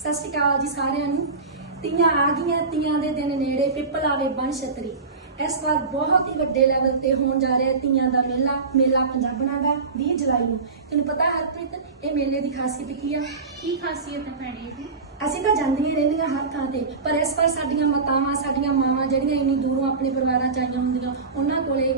ਸਤਿ ਸ਼੍ਰੀ ਅਕਾਲ ਜੀ ਸਾਰਿਆਂ ਨੂੰ। ਤੀਆਂ ਆ ਗਈਆਂ ਤੀਆਂ ਦੇ ਦਿਨ ਨੇੜੇ ਪਿੱਪਲ ਆਵੇ ਬਣ ਛਤਰੀ। ਇਸ ਵਾਰ ਬਹੁਤ ਹੀ ਵੱਡੇ ਲੈਵਲ ਤੇ ਹੋਣ ਜਾ ਰਿਹਾ ਤੀਆਂ ਦਾ ਮੇਲਾ ਮੇਲਾ ਪੰਜਾਬਣਾ ਦਾ 20 ਜੁਲਾਈ ਨੂੰ। ਤੈਨੂੰ ਪਤਾ ਹੈ ਹਰਪ੍ਰੀਤ ਇਹ ਮੇਲੇ ਦੀ ਖਾਸੀਅਤ ਕੀ ਆ? ਕੀ ਖਾਸੀਅਤ ਹੈ ਭੈਣੇ ਇਹਦੀ ਅਸੀਂ ਤਾਂ ਜਾਂਦੀਆਂ ਹੀ ਰਹਿੰਦੀਆਂ ਹਰ ਥਾਂ ਤੇ ਪਰ ਇਸ ਵਾਰ ਸਾਡੀਆਂ ਮਾਤਾਵਾਂ ਸਾਡੀਆਂ ਮਾਵਾਂ ਜਿਹੜੀਆਂ ਇੰਨੀ ਦੂਰੋਂ ਆਪਣੇ ਪਰਿਵਾਰਾਂ ਚ ਆਈਆਂ ਹੁੰਦੀਆਂ ਉਹਨਾਂ ਕੋਲੇ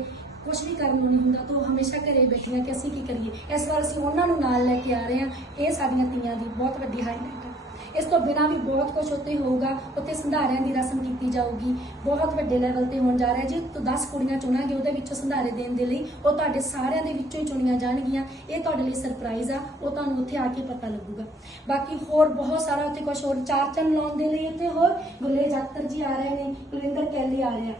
ਕੁਝ ਵੀ ਕਰਨ ਨੂੰ ਨਹੀਂ ਹੁੰਦਾ ਤਾਂ ਉਹ ਹਮੇਸ਼ਾ ਘਰੇ ਬੈਠੀਆਂ ਕਿ ਅਸੀਂ ਕੀ ਕਰੀਏ? ਇਸ ਵਾਰ ਅਸੀਂ ਉਹਨਾਂ ਨੂੰ ਨਾਲ ਲੈ ਕੇ ਆ ਰਹੇ ਹਾਂ। ਇਹ ਸਾਡੀਆਂ ਤੀਆਂ ਦੀ ਬਹੁਤ ਵੱਡੀ ਹਾਈਲਾਈਟ ਹੈ ਇਸ ਤੋਂ ਬਿਨਾਂ ਵੀ ਬਹੁਤ ਕੁਝ ਉੱਤੇ ਹੋਊਗਾ, ਉੱਥੇ ਸੰਧਾਰਿਆਂ ਦੀ ਰਸਮ ਕੀਤੀ ਜਾਊਗੀ। ਬਹੁਤ ਵੱਡੇ ਲੈਵਲ ਤੇ ਹੋਣ ਜਾ ਰਿਹਾ ਜੀ ਤੋਂ 10 ਕੁੜੀਆਂ ਚੁਣਾਂਗੇ, ਉਹਦੇ ਵਿੱਚੋਂ ਸੰਧਾਰੇ ਦੇਣ ਦੇ ਲਈ ਉਹ ਤੁਹਾਡੇ ਸਾਰਿਆਂ ਦੇ ਵਿੱਚੋਂ ਹੀ ਚੁਣੀਆਂ ਜਾਣਗੀਆਂ। ਇਹ ਤੁਹਾਡੇ ਲਈ ਸਰਪ੍ਰਾਈਜ਼ ਆ, ਉਹ ਤੁਹਾਨੂੰ ਉੱਥੇ ਆ ਕੇ ਪਤਾ ਲੱਗੂਗਾ। ਬਾਕੀ ਹੋਰ ਬਹੁਤ ਸਾਰਾ ਉੱਥੇ ਕੁਝ ਹੋਰ, ਚਾਰ ਚੰਨ ਲਾਉਣ ਦੇ ਲਈ ਉੱਥੇ ਹੋਰ ਗੁਰਲੇ ਜਾਤਰ ਜੀ ਆ ਰਹੇ ਨੇ ਕੁਲਿੰਦਰ ਕੈਲੀ ਆ ਰਿਹਾ।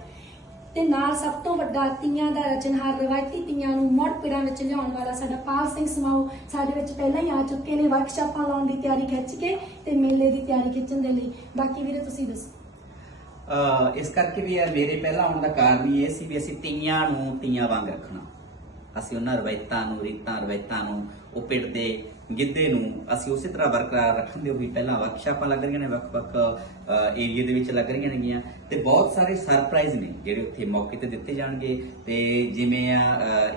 ਤੇ ਨਾਲ ਸਭ ਤੋਂ ਵੱਡਾ ਤੀਆਂ ਦਾ ਰਚਨਹਾਰ ਰਵਾਇਤੀ ਤੀਆਂ ਨੂੰ ਮੁੜ ਪਿੜਾਂ ਵਿੱਚ ਲਿਆਉਣ ਵਾਲਾ ਸਾਡਾ ਪਾਲ ਸਿੰਘ ਸਮਾਉ ਸਾਡੇ ਵਿੱਚ ਪਹਿਲਾਂ ਹੀ ਆ ਚੁੱਕੇ ਨੇ ਵਰਕਸ਼ਾਪਾਂ ਲਾਉਣ ਦੀ ਤਿਆਰੀ ਖਿੱਚ ਕੇ ਤੇ ਮੇਲੇ ਦੀ ਤਿਆਰੀ ਖਿੱਚਣ ਦੇ ਲਈ। ਬਾਕੀ ਵੀਰੇ ਤੁਸੀਂ ਦੱਸੋ। ਅਹ ਇਸ ਕਰਕੇ ਵੀ ਯਾਰ ਮੇਰੇ ਪਹਿਲਾਂ ਆਉਣ ਦਾ ਕਾਰਨ ਹੀ ਇਹ ਸੀ ਵੀ ਅਸੀਂ ਤੀਆਂ ਨੂੰ ਤੀਆਂ ਵਾਂਗ ਰੱਖਣਾ। ਅਸੀਂ ਉਹਨਾਂ ਰਵਾਇਤਾਂ ਨੂੰ, ਰੀਤਾਂ, ਰਵਾਇਤਾਂ ਨੂੰ ਉਹ ਪਿੰਡ ਦੇ ਗਿੱਧੇ ਨੂੰ ਅਸੀਂ ਉਸੇ ਤਰ੍ਹਾਂ ਬਰਕਰਾਰ ਰੱਖਣ ਦੇ ਹੋਈ ਪਹਿਲਾਂ ਵਰਕਸ਼ਾਪਾਂ ਲੱਗ ਰਹੀਆਂ ਨੇ, ਵੱਖ-ਵੱਖ ਏਰੀਆ ਦੇ ਵਿੱਚ ਲੱਗ ਰਹੀਆਂ ਨੇਗੀਆਂ ਤੇ ਬਹੁਤ ਸਾਰੇ ਸਰਪ੍ਰਾਈਜ਼ ਨੇ ਜਿਹੜੇ ਉੱਥੇ ਮੌਕੇ ਤੇ ਦਿੱਤੇ ਜਾਣਗੇ ਤੇ ਜਿਵੇਂ ਆ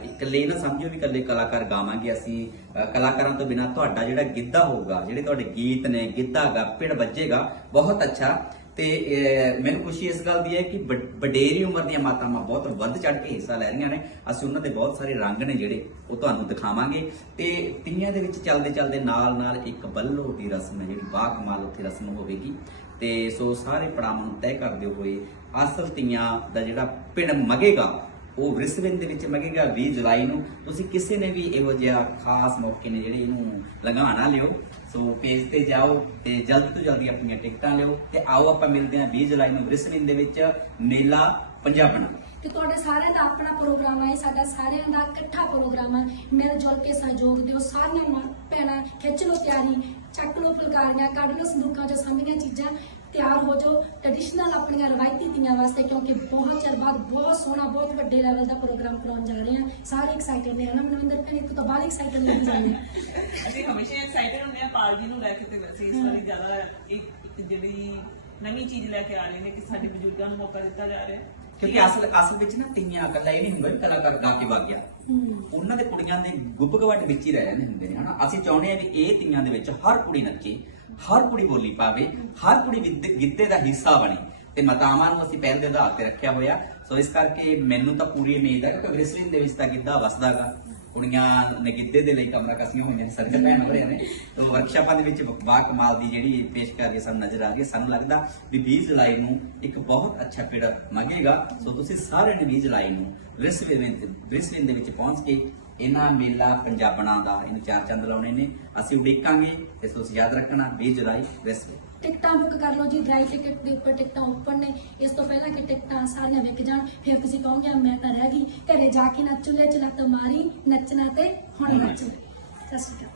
ਇਕੱਲੇ ਨਾ ਸਮਝੋ ਵੀ ਇਕੱਲੇ ਕਲਾਕਾਰ ਗਾਵਾਂਗੇ ਅਸੀਂ ਕਲਾਕਾਰਾਂ ਤੋਂ ਬਿਨਾ ਤੁਹਾਡਾ ਜਿਹੜਾ ਗਿੱਧਾ ਹੋਊਗਾ, ਜਿਹੜੇ ਤੁਹਾਡੇ ਗੀਤ ਨੇ, ਗਿੱਧਾ ਗਾ ਪਿੜ ਵੱਜੇਗਾ, ਬਹੁਤ ਅੱਛਾ ਤੇ ਮੈਨੂੰ ਖੁਸ਼ੀ ਇਸ ਗੱਲ ਦੀ ਹੈ ਕਿ ਵੱਡ- ਵਡੇਰੀ ਉਮਰ ਦੀਆਂ ਮਾਤਾਵਾਂ ਬਹੁਤ ਵੱਧ ਚੜ ਕੇ ਹਿੱਸਾ ਲੈ ਰਹੀਆਂ ਨੇ। ਅਸੀਂ ਉਹਨਾਂ ਦੇ ਬਹੁਤ ਸਾਰੇ ਰੰਗ ਨੇ ਜਿਹੜੇ ਉਹ ਤੁਹਾਨੂੰ ਦਿਖਾਵਾਂਗੇ। ਤੇ ਤੀਆਂ ਦੇ ਵਿੱਚ ਚੱਲਦੇ ਚੱਲਦੇ ਨਾਲ ਨਾਲ ਇੱਕ ਬੱਲੋ ਦੀ ਰਸਮ ਹੈ, ਜਿਹੜੀ ਬਾਗ ਉੱਥੇ ਰਸਮ ਹੋਵੇਗੀ। ਤੇ ਸੋ ਸਾਰੇ ਪੜਾਵਾਂ ਨੂੰ ਤੈਅ ਕਰਦੇ ਹੋਏ ਅਸਲ ਤੀਆਂ ਦਾ ਜਿਹੜਾ ਪਿੰਡ ਮਗੇਗਾ ਉਹ ਬ੍ਰਿਸਬਨ ਦੇ ਵਿੱਚ ਮਗੇਗਾ 20 ਜੁਲਾਈ ਨੂੰ। ਤੁਸੀਂ ਕਿਸੇ ਨੇ ਵੀ ਇਹੋ ਜਿਹਾ ਖਾਸ ਮੌਕੇ ਨੇ ਜਿਹੜੇ ਇਹਨੂੰ ਲੰਘਾਣਾ ਲਿਓ, ਸੋ ਪੇਜ ਤੇ ਜਾਓ ਤੇ ਜਲਦ ਤੋਂ ਜਲਦੀ ਆਪਣੀਆਂ ਟਿਕਟਾਂ ਲਿਓ ਤੇ ਆਓ ਆਪਾਂ ਮਿਲਦੇ ਹਾਂ 20 ਜੁਲਾਈ ਨੂੰ ਬ੍ਰਿਸਬਨ ਦੇ ਵਿੱਚ ਮੇਲਾ ਪੰਜਾਬਣਾ ਤੇ ਤੁਹਾਡੇ ਸਾਰਿਆਂ ਦਾ ਆਪਣਾ ਪ੍ਰੋਗਰਾਮ ਹੈ ਸਾਡਾ ਸਾਰਿਆਂ ਦਾ ਇਕੱਠਾ ਪ੍ਰੋਗਰਾਮ ਹੈ। ਮਿਲ ਜੁਲ ਕੇ ਸਹਿਯੋਗ ਦਿਓ ਸਾਰੀਆਂ ਮਾਂ ਭੈਣਾਂ ਖਿੱਚ ਲਓ ਤਿਆਰੀ ਚੱਕ ਲਓ ਫੁਲਕਾਰੀਆਂ ਕੱਢ ਲਓ ਸੰਦੂਕਾਂ ਚੋਂ ਸਾਂਭੀਆਂ ਚੀਜ਼ਾਂ ਤਿਆਰ ਹੋ ਜਾਓ। ਟ੍ਰੈਡੀਸ਼ਨਲ ਆਪਣੀਆਂ ਰਵਾਇਤੀ ਤੀਆਂ ਵਾਸਤੇ ਕਿਉਂਕਿ ਬਹੁਤ ਚਿਰ ਬਾਅਦ ਬਹੁਤ ਸੋਹਣਾ ਬਹੁਤ ਵੱਡੇ ਲੈਵਲ ਦਾ ਪ੍ਰੋਗਰਾਮ ਕਰਾਉਣ ਜਾ ਰਹੇ ਹਾਂ। ਸਾਰੇ ਐਕਸਾਈਟਡ ਨੇ ਹਨਾ ਮਨਵਿੰਦਰ ਭੈਣ? ਤੂੰ ਤਾਂ ਬਾਹਰ ਐਕਸਾਈਟਡ ਲੱਗ ਜਾਂਦੇ ਅਸੀਂ ਹਮੇਸ਼ਾ ਐਕਸਾਈਟਡ ਹੁੰਦੇ ਆ ਪਾਲ ਜੀ ਨੂੰ ਲੈ ਕੇ ਤੇ ਵੈਸੇ ਇਸ ਵਾਰੀ ਜ਼ਿਆਦਾ ਇੱਕ ਇੱਕ ਜਿਹੜੀ ਨਵੀਂ ਚੀਜ਼ ਲੈ ਕੇ ਆ ਰਹੇ ਨੇ ਕਿ ਸਾਡੇ ਬਜ਼ੁਰਗਾਂ ਨੂੰ ਮੌਕਾ ਦਿੱਤਾ ਜਾ ਰਿਹਾ ਹੈ। ਕਿਉਂਕਿ ਅਸਲ ਅਸਲ ਵਿੱਚ ਨਾ ਤੀਆਂ ਇਕੱਲਾ ਇਹ ਨਹੀਂ ਹੁੰਦਾ ਵੀ ਕਲਾਕਾਰ ਗਾ ਕੇ ਵਗ ਗਿਆ। ਉਹਨਾਂ ਦੇ ਕੁੜੀਆਂ ਦੇ ਗੁੱਪ ਗਵਾਟ ਵਿੱਚ ਹੀ ਰਹਿ ਜਾਂਦੇ ਹੁੰਦੇ ਨੇ ਹਨਾ? ਅਸੀਂ ਚਾਹੁੰਦੇ ਆ ਵੀ ਇਹ ਤੀਆਂ ਦੇ ਵਿੱਚ ਹਰ ਕੁੜੀ ਨੱਚੇ ਹਰ ਕੁੜੀ ਬੋਲੀ ਪਾਵੇ ਹਰ ਕੁੜੀ ਗਿੱਧੇ ਦਾ ਹਿੱਸਾ ਬਣੇ ਤੇ ਮਾਤਾਵਾਂ ਨੂੰ ਅਸੀਂ ਪਹਿਲ ਦੇ ਆਧਾਰ ਤੇ ਰੱਖਿਆ ਹੋਇਆ। ਸੋ ਇਸ ਕਰਕੇ ਮੈਨੂੰ ਤਾਂ ਪੂਰੀ ਉਮੀਦ ਹੈ ਕਿ ਬ੍ਰਿਸਲਿਨ ਦੇ ਵਿੱਚ ਤਾਂ ਗਿੱਧਾ ਵਸਦਾਗਾ। ਕੁੜੀਆਂ ਨੇ ਗਿੱਧੇ ਦੇ ਲਈ ਕਮਰਾ ਕਸੀਆਂ ਹੋਈਆਂ ਨੇ ਭੈਣ ਹੋ ਰਹੇ ਨੇ। ਤੋ ਵਰਕਸ਼ਾਪਾਂ ਦੇ ਵਿੱਚ ਬਾ ਕਮਾਲ ਦੀ ਜਿਹੜੀ ਪੇਸ਼ ਸਾਨੂੰ ਨਜ਼ਰ ਆ ਰਹੀ ਹੈ। ਸਾਨੂੰ ਲੱਗਦਾ ਵੀ 20 ਜੁਲਾਈ ਨੂੰ ਇੱਕ ਬਹੁਤ ਅੱਛਾ ਪੇੜ ਮੰਗੇਗਾ। ਸੋ ਤੁਸੀਂ ਸਾਰਿਆਂ ਨੇ 20 ਜੁਲਾਈ ਨੂੰ ਬ੍ਰਿਸਬਨ ਦੇ ਵਿੱਚ ਪਹੁੰਚ ਕੇ ਇਹਨਾਂ ਮੇਲਾ ਪੰਜਾਬਣਾ ਦਾ ਇਹਨੂੰ ਚਾਰ ਚੰਦ ਲਾਉਣੇ ਨੇ। ਅਸੀਂ ਉਡੀਕਾਂਗੇ ਤੇ ਤੁਸੀਂ ਯਾਦ ਰੱਖਣਾ 20 ਜੁਲਾਈ ਬ੍ਰਿਸਬਨ ਟਿਕਟਾਂ ਬੁੱਕ ਕਰ ਲਓ ਜੀ ਡਰਾਈ ਟਿਕਟ ਦੇ ਉੱਪਰ ਟਿਕਟਾਂ ਓਪਨ ਨੇ। ਇਸ ਤੋਂ ਪਹਿਲਾਂ ਕਿ ਟਿਕਟਾਂ ਸਾਰੀਆਂ ਵਿਕ ਜਾਣ ਫਿਰ ਤੁਸੀਂ ਕਹੋਗੇ ਮੈਂ ਤਾਂ ਰਹਿ ਗਈ। ਘਰੇ ਜਾ ਕੇ ਨਾ ਚੁੱਲ੍ਹੇ 'ਚ ਲੱਤ ਮਾਰੀ ਨੱਚਣਾ ਤੇ ਹੁਣ ਨੱਚਣਾ ਸਤਿ ਸ਼੍ਰੀ ਅਕਾਲ।